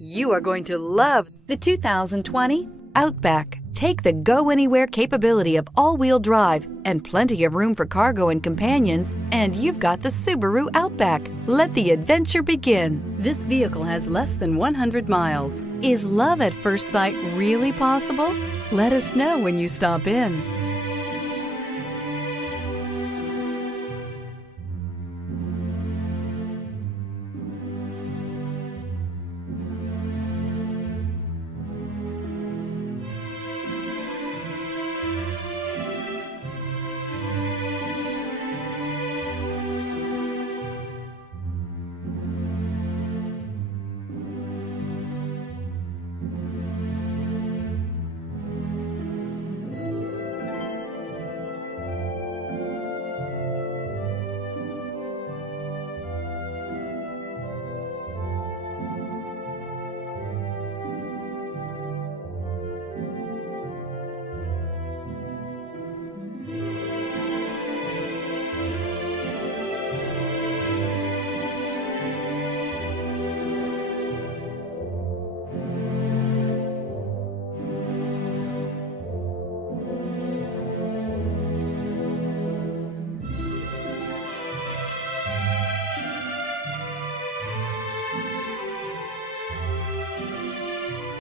You are going to love the 2020 Outback. Take the go-anywhere capability of all-wheel drive and plenty of room for cargo and companions, and you've got the Subaru Outback. Let the adventure begin. This vehicle has less than 100 miles. Is love at first sight really possible? Let us know when you stop in.